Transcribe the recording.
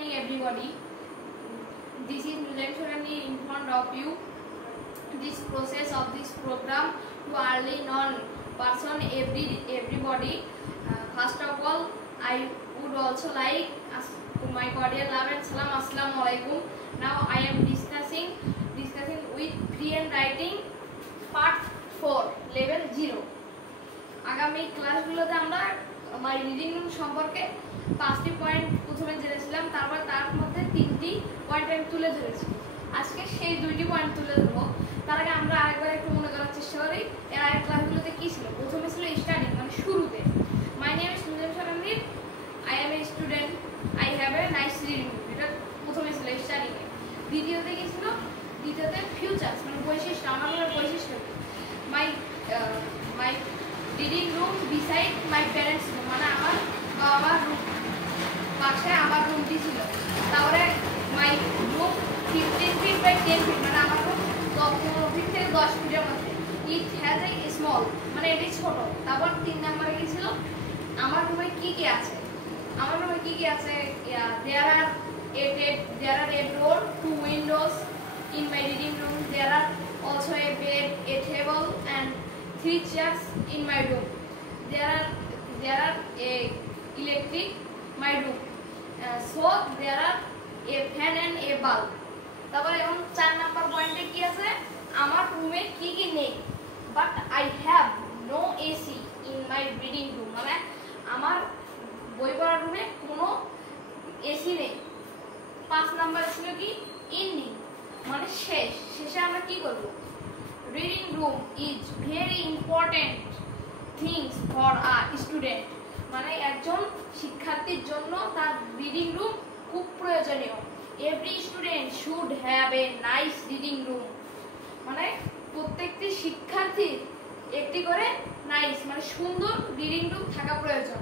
morning everybody. This is Nilesh Shorani in front of you. This process of this program to early known person everybody. First of all, I would also like my cordial love and salam. Assalamu alaikum. Now I am discussing with free and writing part 4 level 0. আগামী ক্লাসগুলোতে আমরা মাই reading room সম্পর্কে 5টি point প্রথমে জেনেছিলাম, তারপর তার মধ্যে 3টি পয়েন্ট আমি তুলে ধরেছি। আজকে সেই 2টি পয়েন্ট তুলে ধরবো। তার আগে আমরা আরেকবার একটু মনে করার চেষ্টা করি এর আগের ক্লাসগুলোতে কি ছিল। প্রথমে ছিল স্টার্টিং, মানে শুরুতে my name is Nilesh Sharani, I am a student, I have a nice reading room, এটা প্রথমে ছিল স্টার্টিংয়ে। দ্বিতীয়তে কি ছিল? দ্বিতীয়তে ফিউচার্স, মানে বৈশিষ্ট্য, আমার বৈশিষ্ট্য my reading room beside my parents room, মানে আমার বাবার রুম পাশে আমার রুমটি ছিল। তারপরে my room 15 feet by 10 feet, মানে আমার রুম 15 ফিট থেকে 10 ফিটের মধ্যে। ইট হ্যাজ এ স্মল, মানে এটি ছোট। তারপর 3 নম্বরে কি ছিল? আমার রুমে কি কি আছে। আমার রুমে কি কি আছে? there are a door, 2 windows in my reading room. There are also a bed, a table and 3 chairs in my room. There are a electric my room. So there are a fan and a bulb. তারপরে এখন 4 number পয়েন্টে কি আছে? আমার রুমে কি কি নেই। But I have no AC in my reading room, মানে আমার বই পড়ার রুমে কোনো এসি নেই। 5 নাম্বার ছিল কি? এন্ডিং, মানে শেষে আমরা কি করব? Reading room is very important things for a student, মানে একজন শিক্ষার্থীর জন্য তার রিডিং রুম খুব প্রয়োজনীয়। Every student should have a nice reading room, মানে প্রত্যেকটি শিক্ষার্থীর একটি করে নাইস, মানে সুন্দর রিডিং রুম থাকা প্রয়োজন।